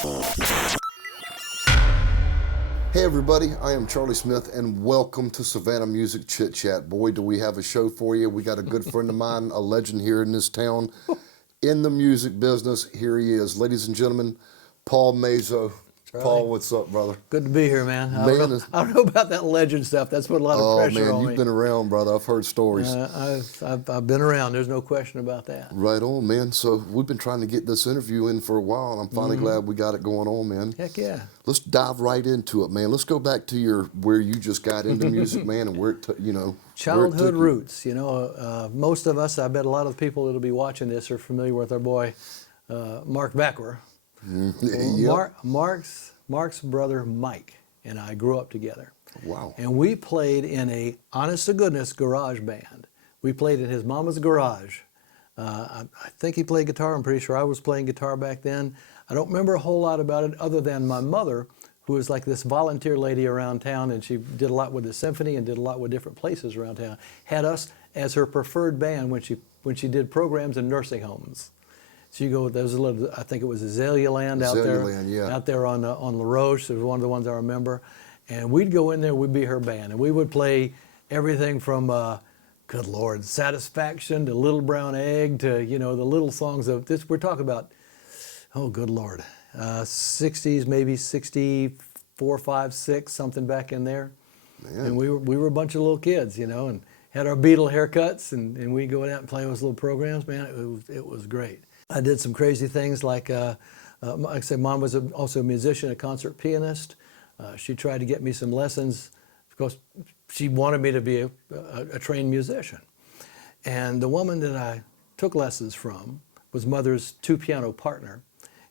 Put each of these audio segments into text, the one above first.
Hey everybody, I am Charlie Smith and welcome to Savannah Music Chit Chat. Boy, do we have a show for you. We got a good friend of mine, a legend here in this town, in the music business. Here he is. Ladies and gentlemen, Paul Mazo. Charlie. Paul, what's up, brother? Good to be here, man. I don't know about that legend stuff. That's put a lot of pressure man, on me. you've been around, brother. I've heard stories. I've been around. There's no question about that. Right on, man. So we've been trying to get this interview in for a while, and I'm finally glad we got it going on, man. Heck yeah. Let's dive right into it, man. Let's go back to where you just got into music, man, and where it Childhood roots. You know, most of us, I bet a lot of the people that'll be watching this are familiar with our boy Mark Beckler. Yep. Mark's brother Mike and I grew up together. Wow. And we played in a honest-to-goodness garage band. We played in his mama's garage. I think he played guitar. I'm pretty sure I was playing guitar back then. I don't remember a whole lot about it other than my mother, who was like this volunteer lady around town, and she did a lot with the symphony and did a lot with different places around town, had us as her preferred band when she did programs in nursing homes. So you go, there was a little, I think it was Azalea Land out there on La Roche. It was one of the ones I remember. And we'd go in there, we'd be her band. And we would play everything from, good Lord, Satisfaction to Little Brown Egg to, the little songs of this. We're talking about, oh, good Lord, 60s, maybe 64, 5, 6, something back in there. Man. And we were a bunch of little kids, and had our Beatle haircuts, and we'd go out and play those little programs. Man, it was great. I did some crazy things like I said, Mom was also a musician, a concert pianist. She tried to get me some lessons because she wanted me to be a trained musician. And the woman that I took lessons from was Mother's two-piano partner.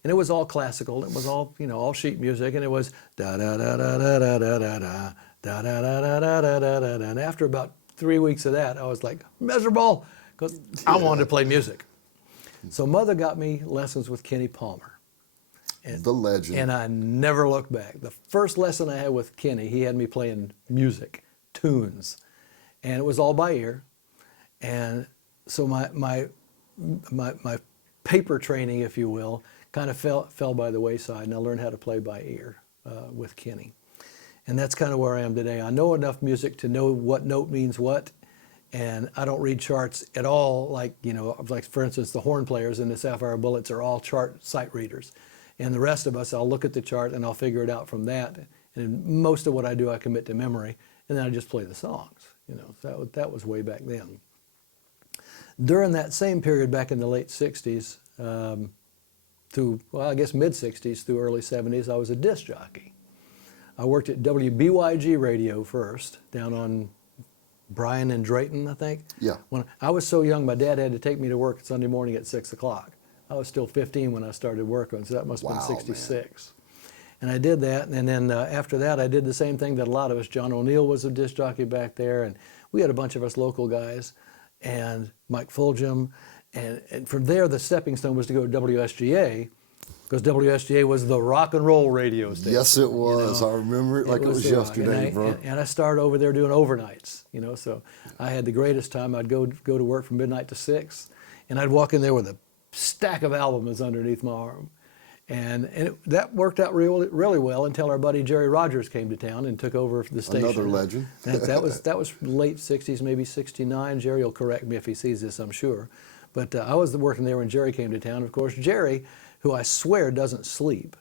And it was all classical. It was all, all sheet music. And it was da-da-da-da-da-da-da-da, da-da-da-da-da-da-da-da. And after about 3 weeks of that, I was like, miserable, because I wanted to play music. So Mother got me lessons with Kenny Palmer. The legend. And I never looked back. The first lesson I had with Kenny, he had me playing music, tunes. And it was all by ear. And so my paper training, if you will, kind of fell by the wayside, and I learned how to play by ear with Kenny. And that's kind of where I am today. I know enough music to know what note means what. And I don't read charts at all, like for instance, the horn players in the Sapphire Bullets are all chart sight readers. And the rest of us, I'll look at the chart and I'll figure it out from that. And most of what I do, I commit to memory, and then I just play the songs. So that was way back then. During that same period, back in the late 60s, through, well, I guess mid-60s through early 70s, I was a disc jockey. I worked at WBYG radio first, down on Bryan and Drayton, I think. Yeah. When I was so young, my dad had to take me to work Sunday morning at 6 o'clock. I was still 15 when I started working, so that must have been 66. Man. And I did that, and then after that, I did the same thing that a lot of us. John O'Neill was a disc jockey back there, and we had a bunch of us local guys, and Mike Fulgham, and from there, the stepping stone was to go to WSGA, because WSGA was the rock and roll radio station. Yes, it was. I remember it like it was yesterday, bro. And I started over there doing overnights, so I had the greatest time. I'd go to work from midnight to 6, and I'd walk in there with a stack of albums underneath my arm. And that worked out really, really well until our buddy Jerry Rogers came to town and took over the station. Another legend. that was late 60s, maybe 69. Jerry will correct me if he sees this, I'm sure. But I was working there when Jerry came to town. Of course, Jerry, who I swear doesn't sleep,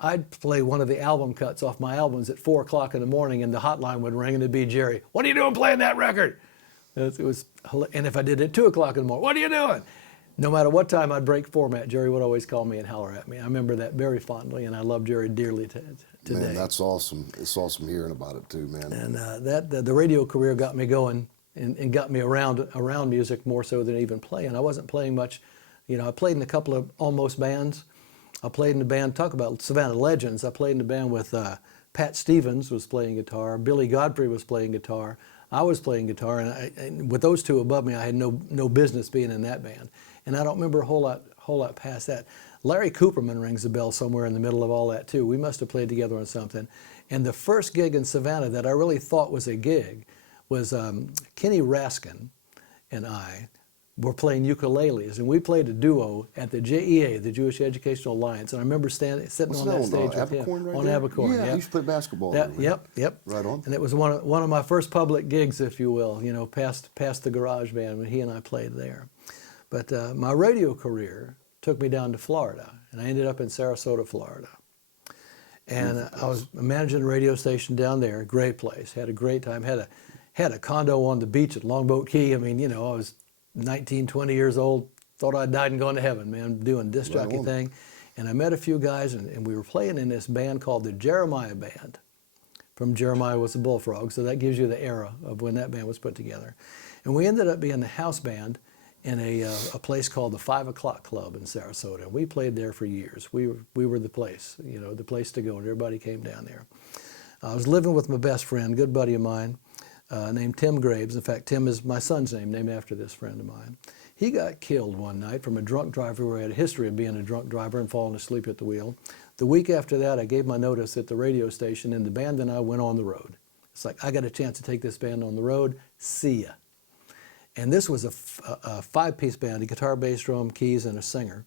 I'd play one of the album cuts off my albums at 4 o'clock in the morning, and the hotline would ring, and it'd be Jerry. What are you doing playing that record? And if I did it at 2 o'clock in the morning, what are you doing? No matter what time I'd break format, Jerry would always call me and holler at me. I remember that very fondly, and I love Jerry dearly today. Man, that's awesome. It's awesome hearing about it too, man. And the radio career got me going and got me around music more so than even playing. I wasn't playing much. I played in a couple of almost bands. I played in the band, talk about Savannah legends. I played in the band with Pat Stevens was playing guitar, Billy Godfrey was playing guitar, I was playing guitar, and with those two above me, I had no business being in that band. And I don't remember a whole lot past that. Larry Cooperman rings a bell somewhere in the middle of all that too. We must have played together on something. And the first gig in Savannah that I really thought was a gig was Kenny Raskin and I were playing ukuleles, and we played a duo at the JEA, the Jewish Educational Alliance. And I remember sitting What's on that stage with Abercorn him right on there? Abercorn. Yeah, Yep. I used to play basketball. That, over yep, there. yep. Right on. And it was one of my first public gigs, if you will. You know, past the garage band when he and I played there. But my radio career took me down to Florida, and I ended up in Sarasota, Florida. And I was managing a radio station down there. Great place. Had a great time. Had a condo on the beach at Longboat Key. I mean, you know, I was 19, 20 years old. Thought I died and gone to heaven, man, doing a disc jockey thing. And I met a few guys, and we were playing in this band called the Jeremiah Band. From Jeremiah Was the Bullfrog, so that gives you the era of when that band was put together. And we ended up being the house band in a place called the 5 O'Clock Club in Sarasota. We played there for years. We were the place, you know, the place to go, and everybody came down there. I was living with my best friend, good buddy of mine, named Tim Graves. In fact, Tim is my son's name, named after this friend of mine. He got killed one night from a drunk driver who had a history of being a drunk driver and falling asleep at the wheel. The week after that, I gave my notice at the radio station, and the band and I went on the road. It's like, I got a chance to take this band on the road. See ya. And this was a five-piece band, a guitar, bass, drum, keys, and a singer.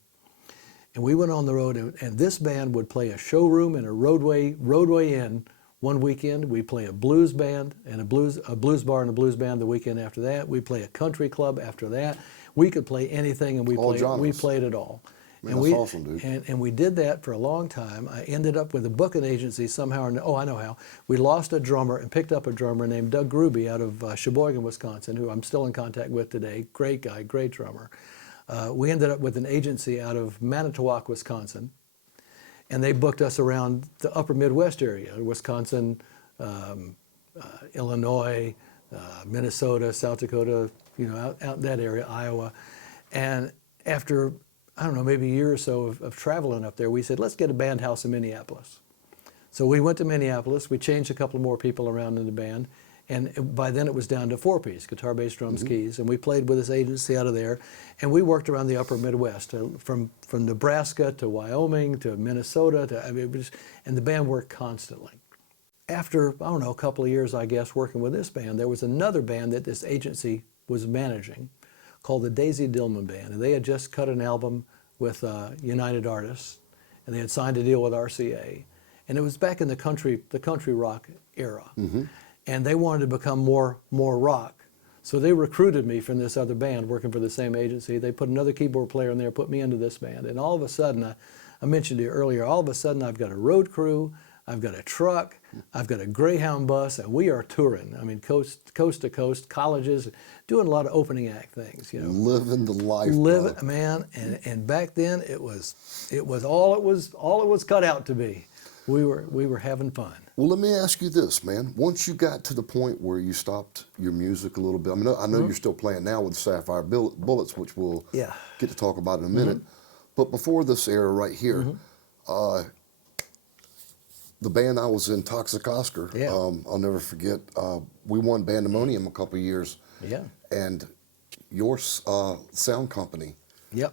And we went on the road, and this band would play a showroom and a roadway inn one weekend. We'd play a blues band and a blues bar and a blues band the weekend after that. We'd play a country club after that. We could play anything, and we played it all. Man, that's awesome, dude. And we did that for a long time. I ended up with a booking agency somehow. Oh, I know how. We lost a drummer and picked up a drummer named Doug Gruby out of Sheboygan, Wisconsin, who I'm still in contact with today. Great guy, great drummer. We ended up with an agency out of Manitowoc, Wisconsin, and they booked us around the upper Midwest area, Wisconsin, Illinois, Minnesota, South Dakota, you know, out in that area, Iowa. And after, I don't know, maybe a year or so of traveling up there, we said, let's get a band house in Minneapolis. So we went to Minneapolis. We changed a couple more people around in the band. And by then it was down to four-piece, guitar, bass, drums, keys. And we played with this agency out of there. And we worked around the upper Midwest, from Nebraska to Wyoming to Minnesota. And the band worked constantly. After, I don't know, a couple of years, I guess, working with this band, there was another band that this agency was managing called the Daisy Dillman Band. And they had just cut an album with United Artists, and they had signed a deal with RCA. And it was back in the country rock era. And they wanted to become more rock. So they recruited me from this other band working for the same agency. They put another keyboard player in there, put me into this band. And all of a sudden, I mentioned to you earlier, all of a sudden I've got a road crew, I've got a truck, I've got a Greyhound bus, and we are touring. I mean, coast to coast, colleges, doing a lot of opening act things. You know, living the life, man. And back then it was all it was cut out to be. We were having fun. Well, let me ask you this, man. Once you got to the point where you stopped your music a little bit, I mean, I know you're still playing now with Sapphire Bullets, which we'll get to talk about in a minute. But before this era right here, the band I was in, Toxic Oscar, I'll never forget, we won Bandemonium a couple of years. Yeah. And your sound company did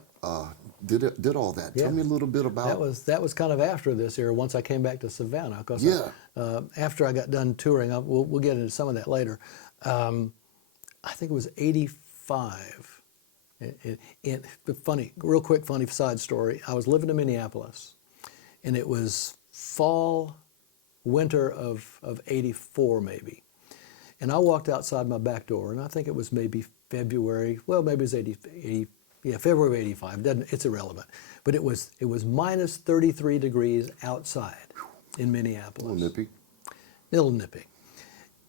all that. Tell me a little bit about that was kind of after this era, once I came back to Savannah. Because after I got done touring, we'll get into some of that later. I think it was 85. Real quick funny side story. I was living in Minneapolis, and it was winter of 84 maybe. And I walked outside my back door, and I think it was maybe February, well, maybe it was February of 85, it's irrelevant. But it was minus 33 degrees outside in Minneapolis. A little nippy. Little nippy.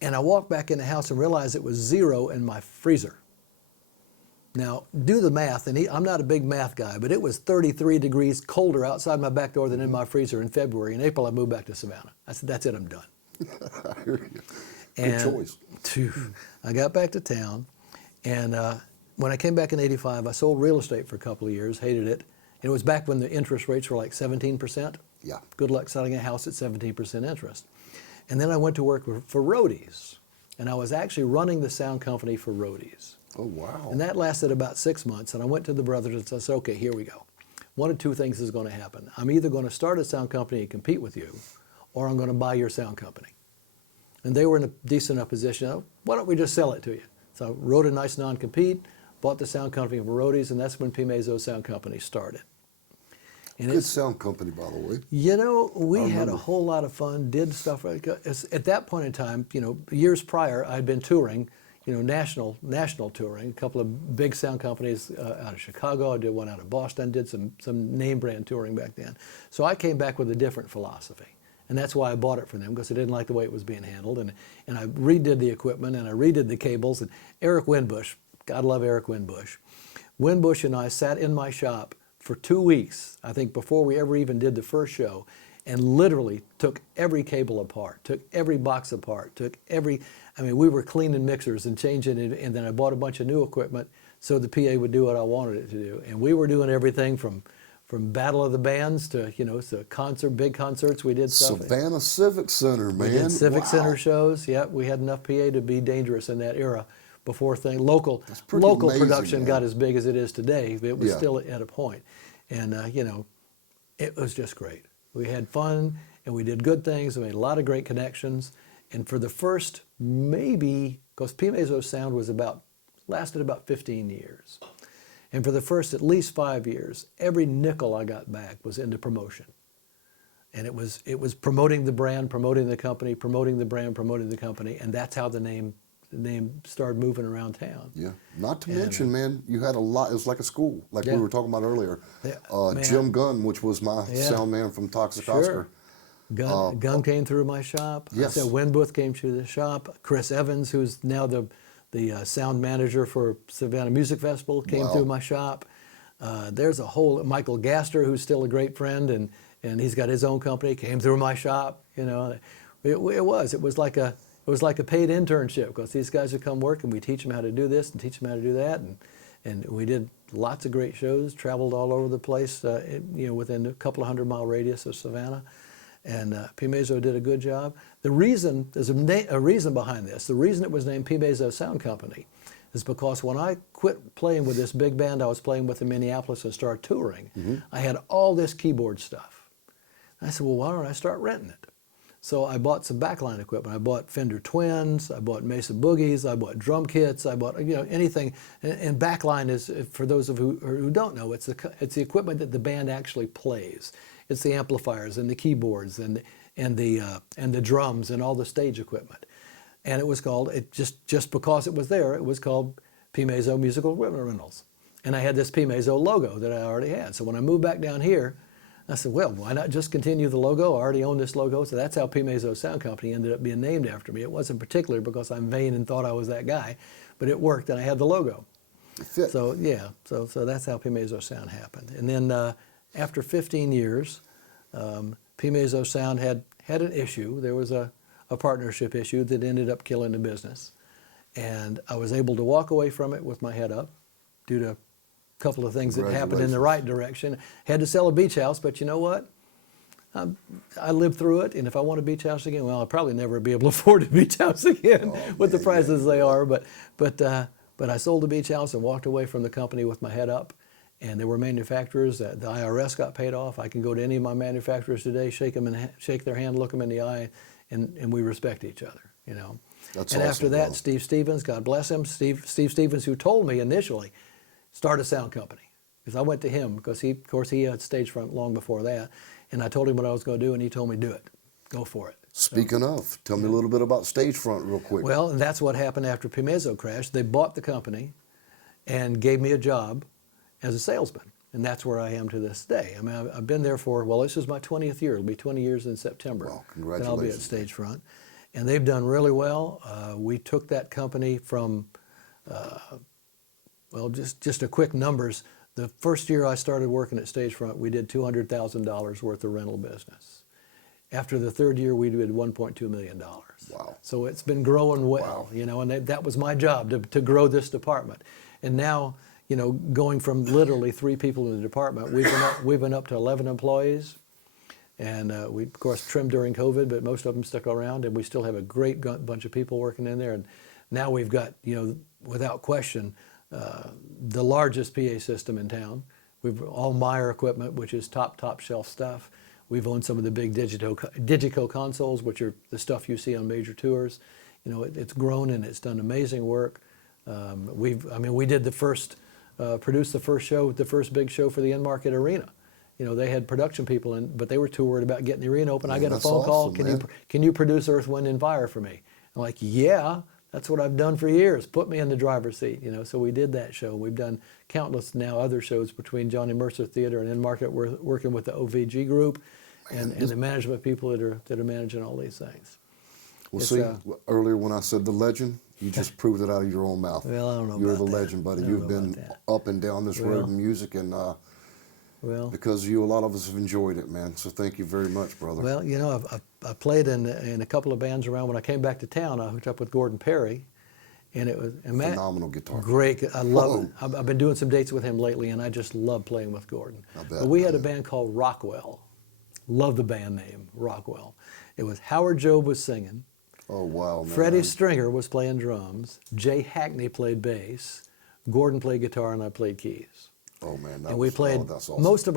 And I walked back in the house and realized it was 0 in my freezer. Now, do the math, and I'm not a big math guy, but it was 33 degrees colder outside my back door than in my freezer in February. In April, I moved back to Savannah. I said, that's it, I'm done. I hear you. And good choice. I got back to town, and when I came back in 85, I sold real estate for a couple of years, hated it. And it was back when the interest rates were like 17%. Yeah. Good luck selling a house at 17% interest. And then I went to work for Roadies, and I was actually running the sound company for Roadies. Oh, wow. And that lasted about 6 months, and I went to the brothers and said, okay, here we go. One of two things is going to happen. I'm either going to start a sound company and compete with you, or I'm going to buy your sound company. And they were in a decent enough position. Why don't we just sell it to you? So I wrote a nice non-compete, bought the sound company from Roadies, and that's when P Mazo Sound Company started. And Good sound company, by the way. you know, we had a remember. whole lot of fun, did stuff. At that point in time, you know, years prior, I'd been touring, you know, national touring, a couple of big sound companies out of Chicago. I did one out of Boston, did some name brand touring back then. So I came back with a different philosophy. And that's why I bought it from them, because I didn't like the way it was being handled. And I redid the equipment, and I redid the cables. And Eric Winbush, God love Eric Winbush. Winbush and I sat in my shop for 2 weeks, I think before we ever even did the first show, and literally took every cable apart, took every box apart, I mean, we were cleaning mixers and changing it, and then I bought a bunch of new equipment so the PA would do what I wanted it to do. And we were doing everything from Battle of the Bands to, you know, to big concerts. We did stuff. Savannah Civic Center, man. We did Civic Wow. Center shows. Yep, we had enough PA to be dangerous in that era before local pretty amazing, production man. got as big as it is today. It was Yeah. still at a point. And, you know, it was just great. We had fun, and we did good things. We made a lot of great connections. And for the first because P Mazo Sound lasted about 15 years. And for the first at least 5 years, every nickel I got back was into promotion. And it was promoting the brand, promoting the company, promoting the brand, promoting the company, and that's how the name started moving around town. Yeah. Not to mention, man, you had a lot. It was like a school, like Yeah. we were talking about earlier. Yeah, man. Jim Gunn, which was my sound man from Toxic Oscar. Gunn came through my shop. Yes. I said Winbooth came through the shop. Chris Evans, who's now the sound manager for Savannah Music Festival, came Wow. through my shop. There's a whole Michael Gaster, who's still a great friend, and he's got his own company, came through my shop. You know, it was like a paid internship, because these guys would come work and we teach them how to do this and teach them how to do that, and we did lots of great shows, traveled all over the place, you know, within a couple of 100-mile radius of Savannah. And P Mazo did a good job. There's a reason behind this. The reason it was named P Mazo Sound Company is because when I quit playing with this big band I was playing with in Minneapolis and started touring, I had all this keyboard stuff. And I said, well, why don't I start renting it? So I bought some backline equipment. I bought Fender Twins, I bought Mesa Boogies, I bought drum kits, I bought, you know, anything. And backline is, for those of you who don't know, it's the equipment that the band actually plays. It's the amplifiers and the keyboards and the drums and all the stage equipment. And it was called, just because it was there, it was called P Mazo Musical Equipment Rentals. And I had this P Mazo logo that I already had. So when I moved back down here, I said, well, why not just continue the logo? I already own this logo. So that's how P Mazo Sound Company ended up being named after me. It wasn't particularly because I'm vain and thought I was that guy, but it worked and I had the logo. It fit. So yeah, so that's how P Mazo Sound happened. And then after 15 years, P Mazo Sound had an issue. There was a partnership issue that ended up killing the business. And I was able to walk away from it with my head up due to a couple of things that happened in the right direction. Had to sell a beach house, but you know what? I lived through it, and if I want a beach house again, well, I'll probably never be able to afford a beach house again with the prices they are. But I sold the beach house and walked away from the company with my head up. And there were manufacturers that the IRS got paid off. I can go to any of my manufacturers today, shake their hand, look them in the eye, and we respect each other. You know. That's and awesome, after that, bro. Steve Stevens, God bless him, Steve Stevens, who told me initially, start a sound company. Because I went to him, because he had Stagefront long before that, and I told him what I was going to do, and he told me, do it, go for it. Speaking of, tell me a little bit about Stagefront real quick. Well, and that's what happened after P Mazo crashed. They bought the company and gave me a job as a salesman, and that's where I am to this day. I mean, I've been there for, well, this is my 20th year. It'll be 20 years in September. Wow, Then I'll be at congratulations. Stagefront. And they've done really well. We took that company from, well, just a quick numbers. The first year I started working at Stagefront, we did $200,000 worth of rental business. After the third year, we did $1.2 million. Wow. So it's been growing well, you know, and that was my job, to grow this department. And now, you know, going from literally 3 people in the department, we've been up to 11 employees. And we, of course, trimmed during COVID, but most of them stuck around, and we still have a great bunch of people working in there. And now we've got, you know, without question, the largest PA system in town. We've all Meyer equipment, which is top shelf stuff. We've owned some of the big Digico consoles, which are the stuff you see on major tours. You know, it's grown and it's done amazing work. We did the first, produced the first show, the first big show for the in-market arena. You know, they had production people in, but they were too worried about getting the arena open. Man, I get a that's phone call, awesome, can you produce Earth, Wind, and Fire for me? I'm like, yeah, that's what I've done for years. Put me in the driver's seat, you know. So we did that show. We've done countless now other shows between Johnny Mercer Theater and in-market. We're working with the OVG group and the management people that are managing all these things. Well, It's, see, earlier when I said the legend, you just proved it out of your own mouth. Well, I don't know You're about the that. legend, buddy. I don't You've know been about that. up and down this road in music, and Well, because of you, a lot of us have enjoyed it, man. So thank you very much, brother. well, you know, I played in a couple of bands around. When I came back to town, I hooked up with Gordon Perry, and it was Phenomenal guitar. great. I love it. Whoa. I've been doing some dates with him lately, and I just love playing with Gordon. I bet, But we had I a bet. band called Rockwell. Love the band name, Rockwell. It was Howard Jobe was singing. Oh, wow, man. Freddie Stringer was playing drums. Jay Hackney played bass. Gordon played guitar, and I played keys. Oh, man. And we played, that's awesome. most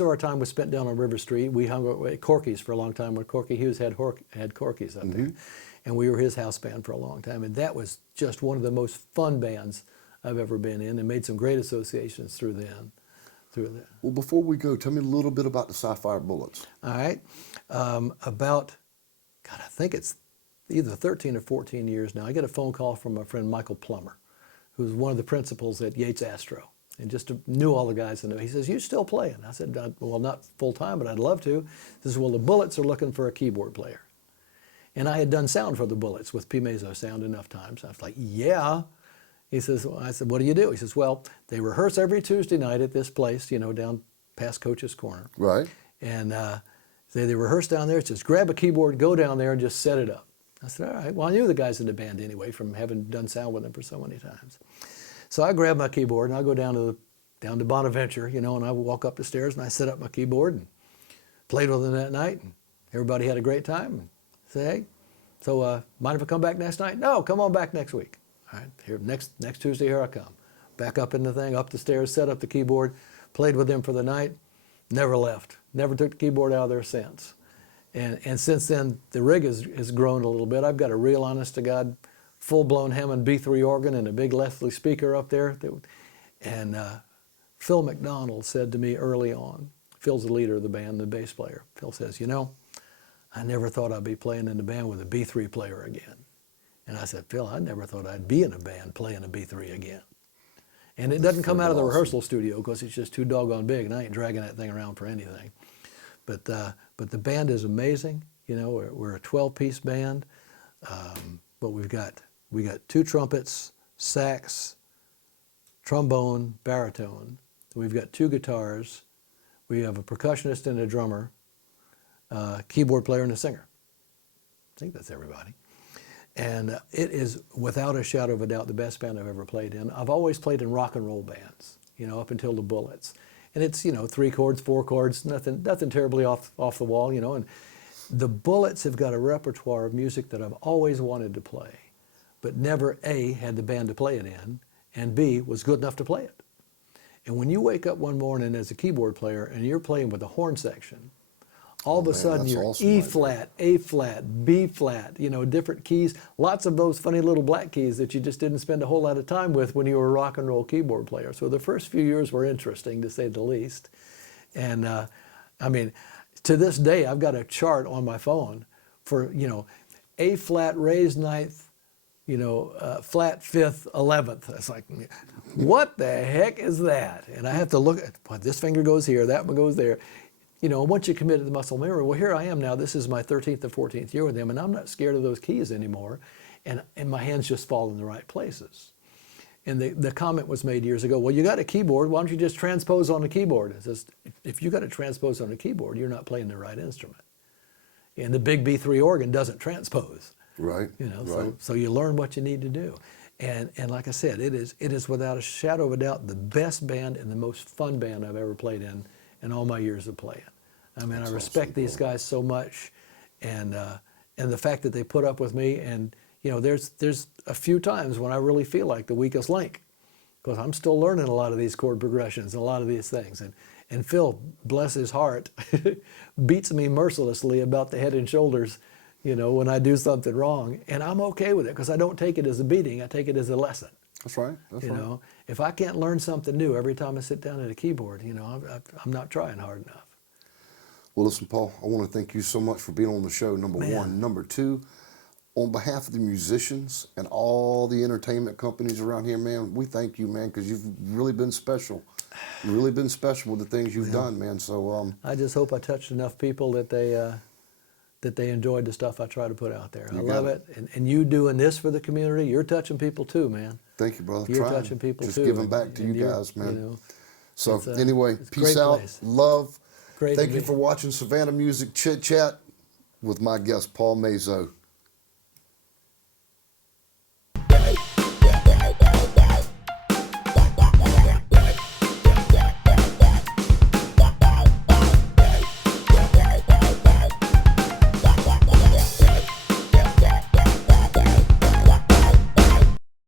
of our time was spent down on River Street. We hung out at Corky's for a long time when Corky Hughes had Corky's up there. And we were his house band for a long time. And that was just one of the most fun bands I've ever been in, and made some great associations through that. Well, before we go, tell me a little bit about the Sapphire Bullets. All right. I think it's either 13 or 14 years now, I get a phone call from my friend Michael Plummer, who's one of the principals at Yates Astro, and just knew all the guys in there. He says, "You still playing?" I said, "Well, not full time, but I'd love to." He says, "Well, the Bullets are looking for a keyboard player." And I had done sound for the Bullets with P Mazo sound enough times. I was like, "Yeah." He says, I said, "What do you do?" He says, "Well, they rehearse every Tuesday night at this place, you know, down past Coach's Corner." Right. And they rehearse down there. It says, "Grab a keyboard, go down there, and just set it up." I said, "All right." Well, I knew the guys in the band anyway from having done sound with them for so many times. So I grab my keyboard and I go down to Bonaventure, you know, and I walk up the stairs and I set up my keyboard and played with them that night. And everybody had a great time. And I said, "Hey, so mind if I come back next night?" "No, come on back next week." All right, here next Tuesday, here I come. Back up in the thing, up the stairs, set up the keyboard, played with them for the night, never left. Never took the keyboard out of there since. And since then, the rig has grown a little bit. I've got a real honest-to-God, full-blown Hammond B3 organ and a big Leslie speaker up there. And Phil McDonald said to me early on, Phil's the leader of the band, the bass player. Phil says, "You know, I never thought I'd be playing in the band with a B3 player again." And I said, "Phil, I never thought I'd be in a band playing a B3 again." And it doesn't come out of the rehearsal studio because it's just too doggone big, and I ain't dragging that thing around for anything. But the band is amazing. You know, we're a 12-piece band, but we got 2 trumpets, sax, trombone, baritone. We've got 2 guitars. We have a percussionist and a drummer, keyboard player and a singer. I think that's everybody. And it is, without a shadow of a doubt, the best band I've ever played in. I've always played in rock and roll bands, you know, up until the Bullets. And it's, you know, 3 chords, 4 chords, nothing terribly off the wall, you know. And the Bullets have got a repertoire of music that I've always wanted to play, but never A, had the band to play it in, and B, was good enough to play it. And when you wake up one morning as a keyboard player and you're playing with the horn section, all of a sudden you're awesome, E right flat, A flat, B flat, you know, different keys, lots of those funny little black keys that you just didn't spend a whole lot of time with when you were a rock and roll keyboard player. So the first few years were interesting, to say the least. And I mean, to this day, I've got a chart on my phone for, you know, A flat, raised ninth, you know, flat fifth, 11th. It's like, what the heck is that? And I have to look at, well, this finger goes here, that one goes there. You know, once you commit to the muscle memory, well, here I am now. This is my 13th or 14th year with them, and I'm not scared of those keys anymore, and my hands just fall in the right places. And the comment was made years ago, "Well, you got a keyboard, why don't you just transpose on the keyboard?" It says, if you got to transpose on the keyboard, you're not playing the right instrument. And the big B3 organ doesn't transpose. Right. You know, right. so you learn what you need to do. And like I said, it is without a shadow of a doubt the best band and the most fun band I've ever played in all my years of playing. I mean, I respect these guys so much, and the fact that they put up with me. And you know, there's a few times when I really feel like the weakest link, because I'm still learning a lot of these chord progressions and a lot of these things. And Phil, bless his heart, beats me mercilessly about the head and shoulders, you know, when I do something wrong. And I'm okay with it because I don't take it as a beating. I take it as a lesson. That's right. That's You right. know, if I can't learn something new every time I sit down at a keyboard, you know, I'm not trying hard enough. Well, listen, Paul, I want to thank you so much for being on the show, number Man. one. Number two, on behalf of the musicians and all the entertainment companies around here, man, we thank you, man, because you've really been special. You've really been special with the things you've done, man. So, I just hope I touched enough people that they enjoyed the stuff I try to put out there. I love it. And you doing this for the community, you're touching people too, man. thank you, brother. You're Trying. touching people Just too. giving back to you and you're, guys, man. You know, So, it's anyway, it's a peace great out. place. Love. Great Thank to you be- for watching Savannah Music Chit Chat with my guest, Paul Mazo.